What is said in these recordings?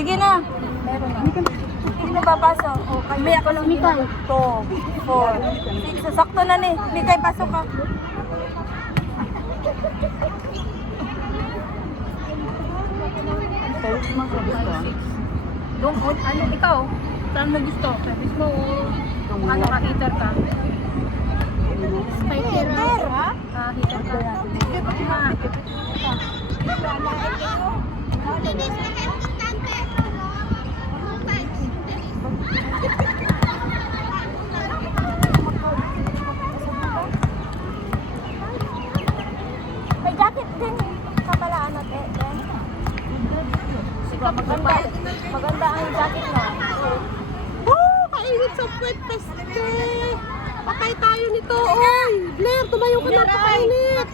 Sige na. Meron na. Hindi na babasa. May ako ng Mikay. 2, 4, 6. Sakto na ni. Mikay, pasok ka. Doon, ano, ikaw? Saan mo gusto? Service mo o ano ka, heater ka? Spider. Ha? Heater ka. Linis na kayo importante. May jacket din. Kapalaan natin. Maganda ang jacket mo. Oh, kainit sa puwet, peste. Patay tayo nito. Oy, Blair, tumayo ka na, kainit.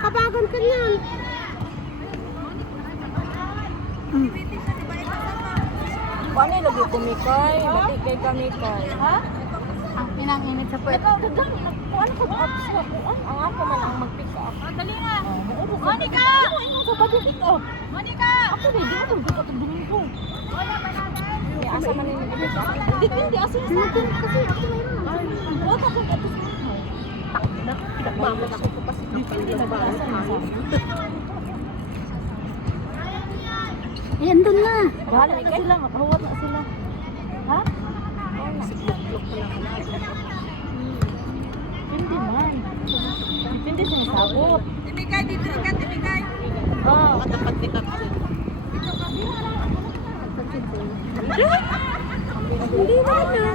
Kabagan ka niyan. Paano lagi kumikay? Bati kay kamikay. Ha? Ang pinanginit sa puwet. Ikaw, dagang, ano ko ba? Ang ako man ang mag-pick up. Dali nga. Monica! Ano sa pag-pick up? Monica! Ako ba, di ako magkakatagdungin ko. Wala ba natin? May asa man yung nag-pick up. Depende, asa yung sa akin. Kasi ako mayroon. Huwag ako ito sa akin. Takina, pinagmamas ako ko kasi. Depende na ba? Asa na sa akin. Ayan, doon na. Bahala na sila, mapawat na sila. Ha? Depende man. Depende sa sabot. Timikay, dito ka, timikay. Oo. Matapat ni Captain. Hindi na na.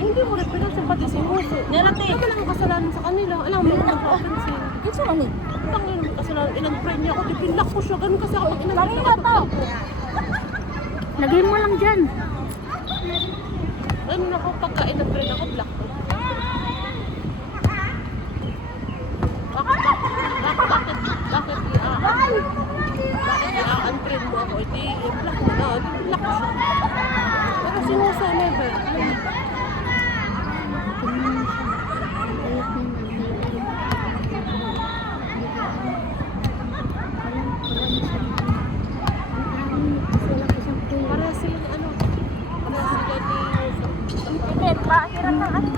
Hindi mo rin pinagsampati si Muso. Nalate. Ano lang ang kasalanan sa kanila? Alam mo, nagpapansin. Ito ano? Ang ina mo kasalanan, inag-friend niya ako, dipinlak ko siya, ganun kasi ako Kanina to. Lagay mo lang dyan. Ano na ako, pagka inag-friend ako, black ko. Bakit i-unfriend mo ako? Hindi, black mo na, black ko siya. Pero si Musa, never. Para sila ni ano? Para sila ni... Tiket, pakiram na ano.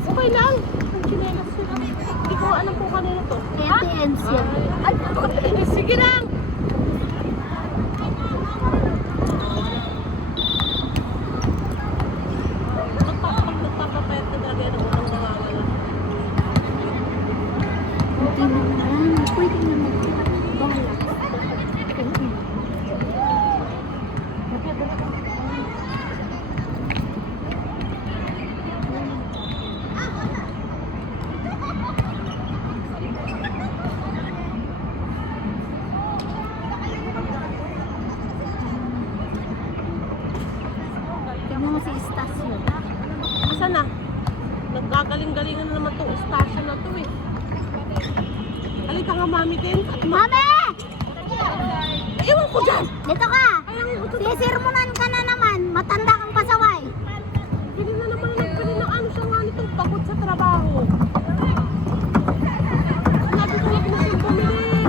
Okay lang. Ang chinelas sila. Hindi ko alam kung kanino to. ATMs yan. Ay, Sige lang! Nagpapapayat na talaga yan ang unang nawawala. Hindi naman. Pwede naman. Bahala. Tingnan mo si Estasio. Asa na? Nagkagaling-galingan na naman itong station na to eh. Halika nga mami din. At Mami! Iwan ko dyan! Dito ka! Sisirmunan ka na naman. Matanda kang pasaway. Hindi na naman kanina ano siya nga nito. Pagod sa trabaho. Sinabi ko lang kung sino bumili.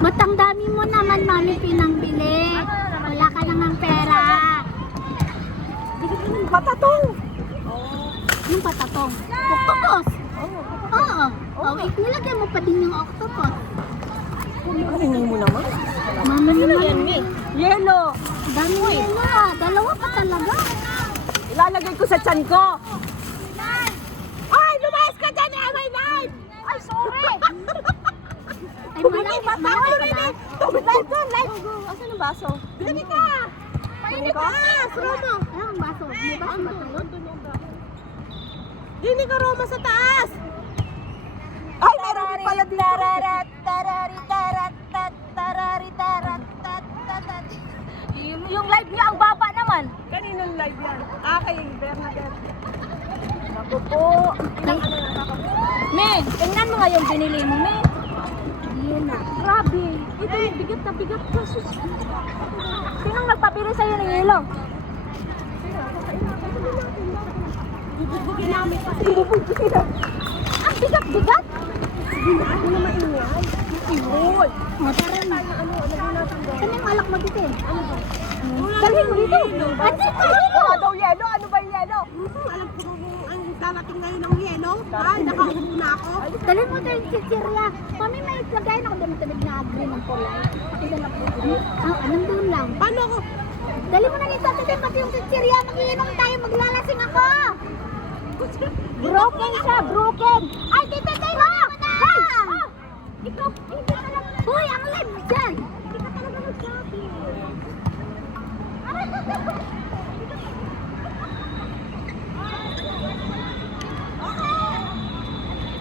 Matang dami mo naman, Mami, pinangbili. Wala ka namang pera. patatong. Yung patatong. Octopus! Oo. Oh, nilagay mo pa din yung octopus. Hindi mo naman. Mama naman. Yellow. Dami mo na. Dalawa pa talaga. Ilalagay ko sa tiyan ko. Ay! Lumayas ka dyan eh! May knife! Ay, sorry. Ay, malaki ba? Live doon, live. Asan ang baso? Bilagi ka! Mainit ka! Roma! Ano ang baso? May baso ba tayo? Hindi ka Roma sa taas! Ay, meron pala dito. Tararat, tarari, tarat, tat, tarari, tarat, tat, tat. Yung live niya, ang baba naman. Kaninong live yan? Kay Bernadette. Ako po. Me, tingnan mo nga yung binili mo, Me. Yan na. Grabe. Ito yung bigat na bigat ka. Sus. Sinong nagpapili sa'yo ng yelo? Bubugin namin kasi. Ang bigat-bigat. Ako na maingay. Oo, Hoy! O, tara na. Ano natin doon? Saan yung alak mo dito eh? Wala Dalhin mo dito. yelo. Ate, Wala daw yelo. Ano ba yung yelo? Alam ko kung ang darating ngayon ng yelo. Ay, nakaupo na ako. dalhin mo tayo yung chichirya. Mami, may lagayin ako doon na talig na green ng kulay. Pakita na po. Nandun lang. Paano ako? Dali mo na dito, ate, pati yung chichirya. Magiinom tayo, maglalasing ako. Broken siya, broken. Ay, dito tayo. Ay! Ikaw, hindi ka lang. Hoy, ang live dyan. Hindi ka talaga magsabi.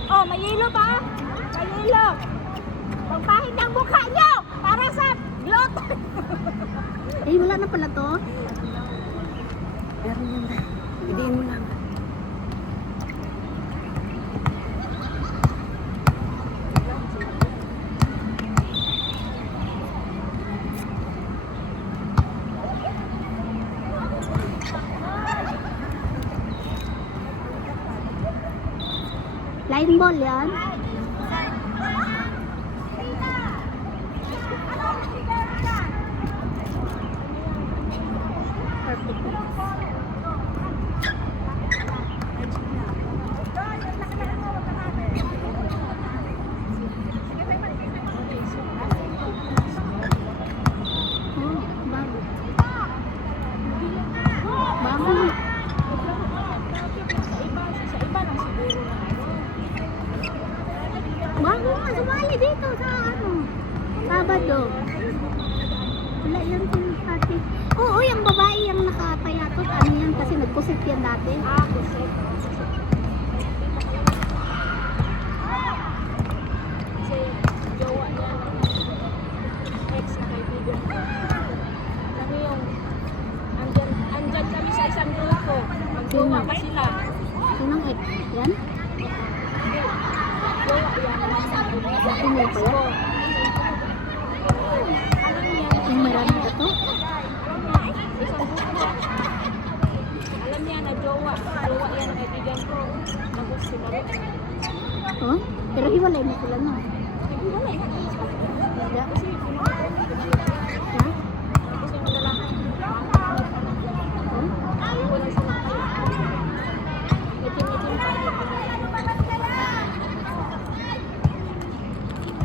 Oh, may yelo pa? May yelo. Pagpahid ang mukha nyo para sa glot. Eh, wala na pala to. Meron yun. Hidiin mo lang. Line ball yan. Oh, bago. Bago. Bago nga, sumali dito sa ano, Sabado. Wala yan din ate. Oo, yung babae yung nakapayatot. Ano yan kasi nagpusit yan dati. Pusit. Kasi jowa niya. Ex na kaibigan. Alam mo yung andyan kami sa isang grupo. Magjowa pa sila. Sinong ex? Yan? Jowa yan. Sino pa yan? Alam niya. Yung marami ka to? Isang grupo. Alam niya na jowa. Jowa yan ang kaibigan ko. Tapos sila. Oh? Pero hiwalay mo sila no? Wala eh. Wala. Kasi Ha? kasi yung lalaki. Oh? Wala sila. Itim-itim pa.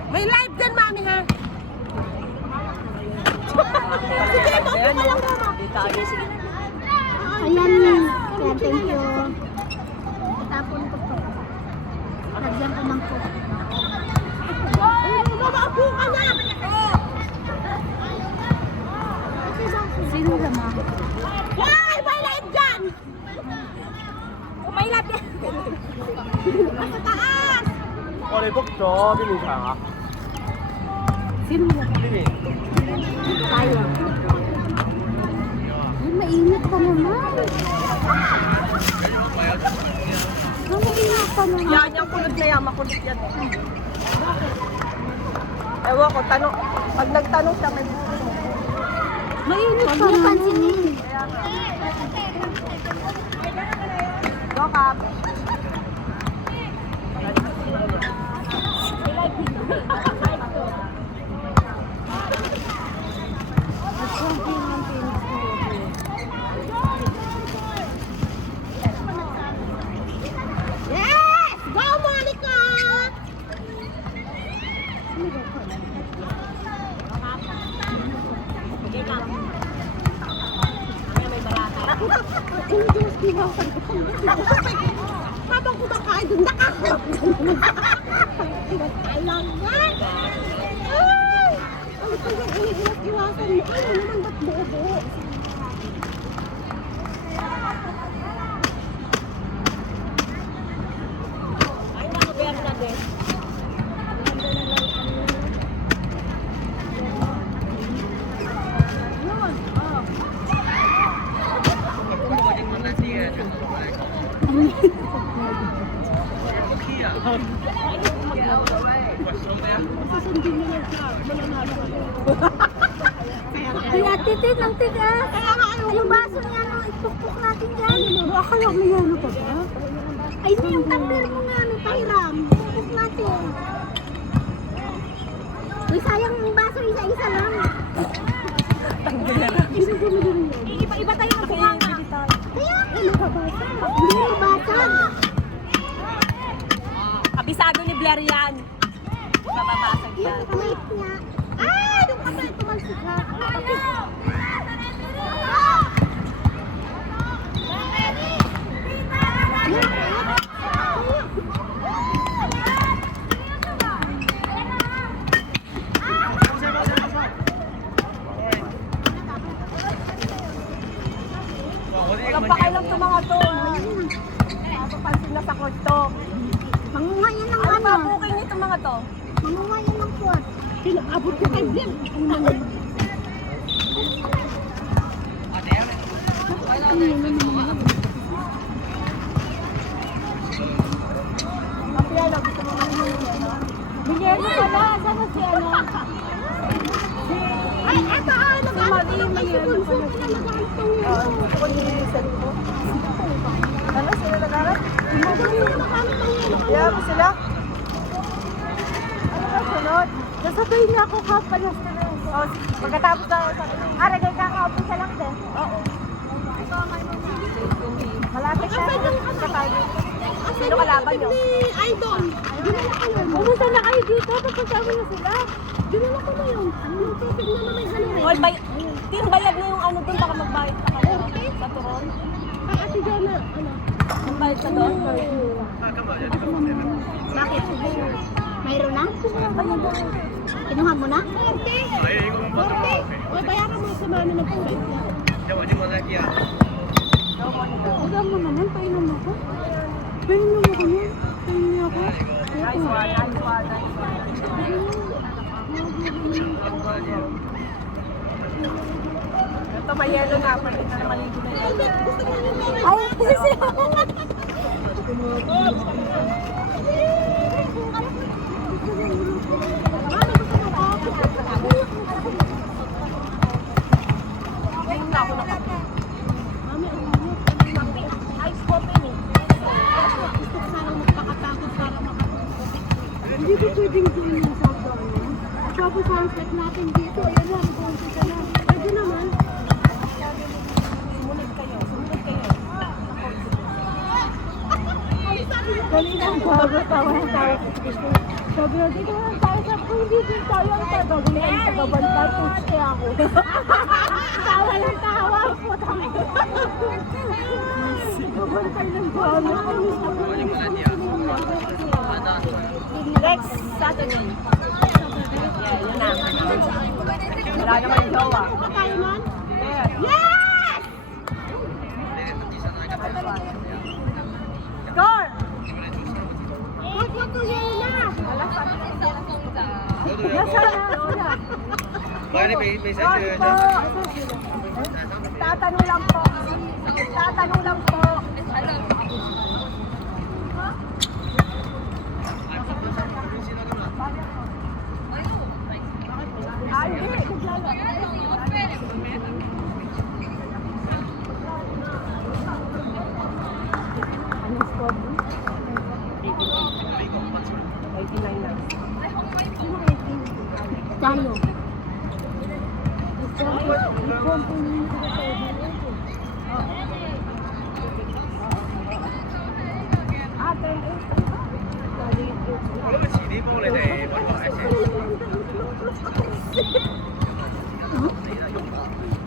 May live din, mami, ha? Sige, sige. Ayan na. Kaya thank you. Tapon ko to. Lagyan ko ng coke. Mabaapo ka na! Sino naman? Hoy! May live dyan! Umailap yan. Nasa taas! 我哋 book 咗邊面場啊？ Sino naman? 呢邊。 Tayo. Ay, mainit ka naman. Ay, mainit ka naman. Yan, yung kulot na yan, makulit yan. Ewan ko, tanong. Pag nagtanong siya, may buhay. Mainit ka naman. Pansinin. Go, Kap. Yes! Go, Monica! Sige lang. Kaya may barata. Habang kumakain doon, nakakot. Alam nga! Ay! Ang iwas-iwasan mo. Ano naman ba't buo-buo? Ay, mga Bernadette. Ay, ate, tin, ang tigas. Yung baso niya, no, ipukpuk natin dyan. Akala mo yan pa ba? Ay, hindi yung tumbler mo nga, no, pahiram. Ipukpuk natin. Uy, sayang yung baso, isa-isa lang. Iba-iba tayo ng bunganga. Kaya, ano ka basa? Hindi mo basa. Kabisado ni Blair yan. Mababasag Yung yan. kamay niya. Ah, yung kamay, tumalsik ha. Walang pakialam to mga to. Napapansin na sa court to. Mangunga yan ng Ano ano? ba booking nito mga to? Mangunga yan ng kwat. Abot ko kay Blair. Ang piano, gusto mo man yung piano? Bilyeno ka ba? Saan si ano? Ay, eto ah, Si Marie, may ano pa na. Gusto ko yung lilisan ko. Ano, sila nag-aral? Yeah, sila? Ano ba sunod? Nasabay niya ako kapalas na lang. Oh, pagkatapos na ako sa... Aragay kakaupo siya lang din. Oo. Malapit na. Sino kalaban nyo? Idol. Dinala ko yun. Pumunta na kayo dito. Pagkasama na sila. Dinala ko na yun. Yung tubig na may ano eh. All bay... Tin, bayad na yung ano dun. Baka magbayad pa kayo. Sa turon. Ate Jana, ano? Magbayad ka doon. Bakit? Mayroon na? Kinuha mo na? Korte! O, bayaran mo sa mami ng pulay. Huwag mo naman, painom ako. Painom ako nun. Painom ako. Nice one, nice one, nice one. Ito may yelo na. Pwede na maligo na yelo. Ay, kasi Tingin na ako na kape. Ice coffee mo. Gusto ko sana magpakatakot para hindi ko pwedeng gawin yung sa ano. Tapos sunset natin dito. Ayan lang, konti ka lang. Pwede naman. Sumunod kayo, sumunod kayo. Kanina ang bago tawa ng tawa sa Kristo. Sabi na, dito lang tayo sa kung hindi tayo ang tagagawin ang tagabantay. Coach kaya ako. Tawa ng tawa. Tagabantay ng bago. Next Saturday. Yeah, yun na. Wala naman yung jowa. Tayo man? Yes! Yes! Score! Huwag mo to na. Wala sa atin. Nasa na sila. Sorry po. Tatanong lang po. Tatanong lang po. Ay, hindi. Anong score mo? 89 lang. tayo.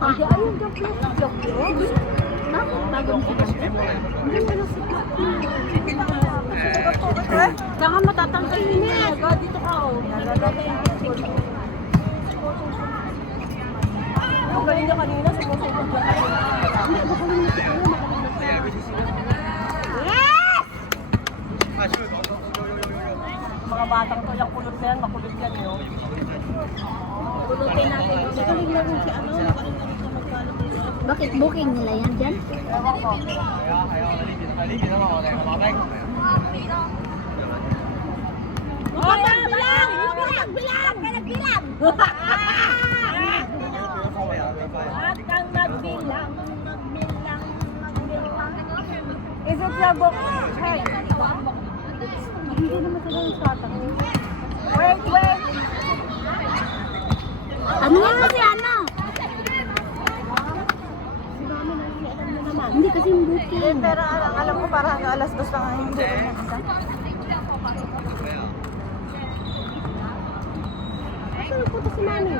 Pwede ayun yung joke. Bakit bagong sikat? Baka matatangkay din niya. Dito ka oh. Ang galing niya kanina. Sumusukot niya kanina. Yes! Mga batang to, yung kulot na yan, makulit yan yun. Kulutin natin. Bakit booking nila yan dyan? Ewan ko. Huwag kang magbilang! Huwag kang magbilang! Huwag kang magbilang! Huwag kang magbilang! Is it the book? Hey. Hindi naman sila yung satan. Wait, wait. Ano nga kasi ano? Hindi kasi yung booking. Pero alam ko parang alas 2 lang ang hindi ko na isa. Saan po si Mami?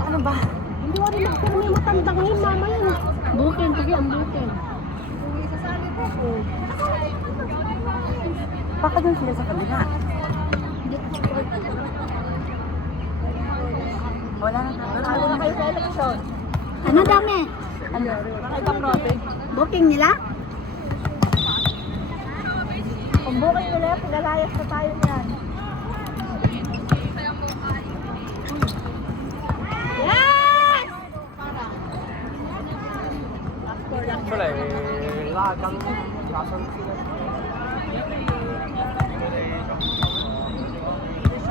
Ano ba? Hindi ko rin ako may matandangin, mama yun. Booking kasi ang booking. Baka doon sila sa kabila. Wala na. Wala na kayo sa eleksyon. Ano dami? Ano? Nakita prote. Booking nila? Kung bukay nila, pinalayas na tayo niyan. Yes!出嚟拉筋加薪先啦。 拉筋熱身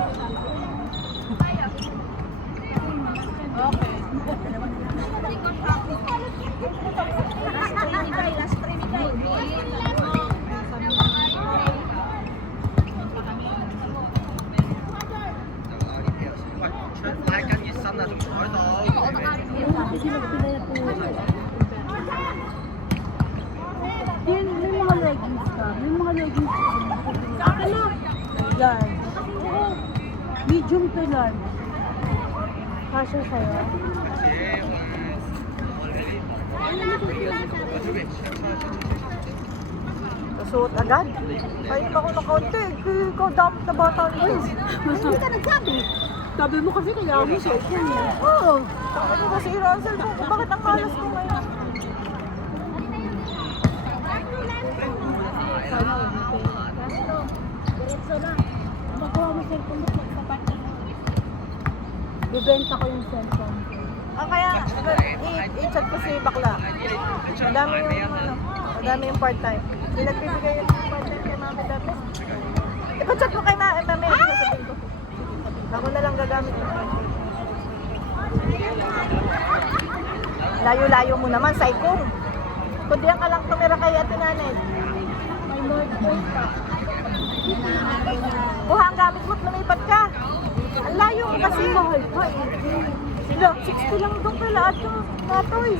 啊，仲坐喺度。 May mga leggings ka. May mga leggings ka. Sa akin na. Yan. Medium to large. Kasya sa'yo. Nasuot agad? Kaya ako na kaunti. Ikaw dapat na bata ito. Hindi ka nagsabi. Sabi mo kasi kailangan mo cellphone eh. Oo. Sabi mo kasi ang cellphone ko. Bakit ang malas mo ngayon? Bibenta ko yung cellphone. Kaya i-chat ko si Bakla. Madami yung ano, madami yung part-time. Hindi nagbibigay yung part-time kay Mami dati. Ipa-chat mo kay Mami, sasabihin ko. Ako na lang gagamit yung part-time. Layo-layo mo naman, saikong. Kundi ang ka lang tumira kay Ate Nanay. May Lord Boy pa. Kuha ang gamit mo at lumipat ka. Ang layo mo kasi. Mahal pa eh. Sila, 60 lang doon pala at yung natoy.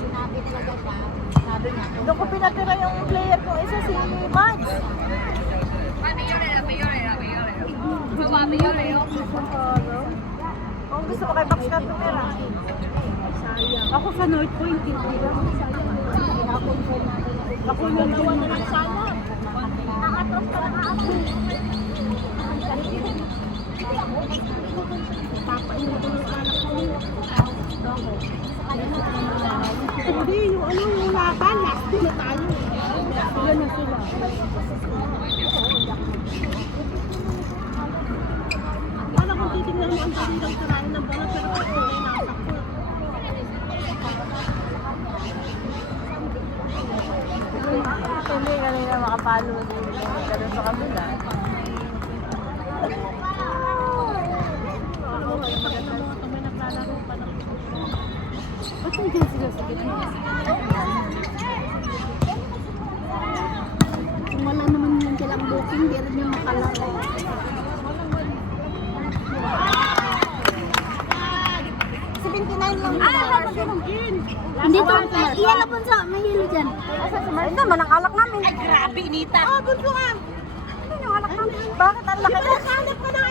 Doon ko pinatira yung player ko isa si Mads. Kung gusto mo kay Max ka tumira. Ako sa North Point, hindi lang. Ako yung gawa na lang sana. Nakatros ka lang ako. Hindi, yung ano, yung laban, last two na tayo. Sila na sila. Para kung titignan mo ang pagdang sirain ng bola, pero kasi may nasakto. Hindi, kanina makapalo din. Ganun sa kabila. Ba't nandiyan sila sa gitna? Kung wala naman yun silang booking, di rin yung makalaro. Hindi to, iyan po sa, may hilo dyan. Ito, manang alak namin. Ay, grabe, Nita. Oh, bunso ka. Ano yung alak namin? Bakit ang laki na? Hanap ka na.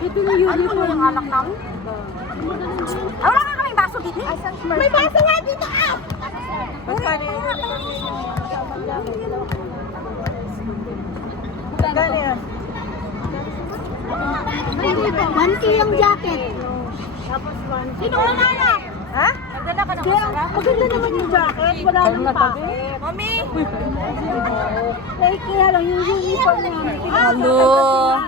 Ito yung uniform. Ano yung alak namin? Ah, wala ka kaming baso dito. May baso nga dito. Ah! Ba't ka niya? Gano'n yan? 1K yung jacket. Sino wala na? Ha? Maganda ka naman, Sarah. Maganda naman yung jacket. Wala nang pakit. Mami! Kaya lang yung uniform namin. Hello!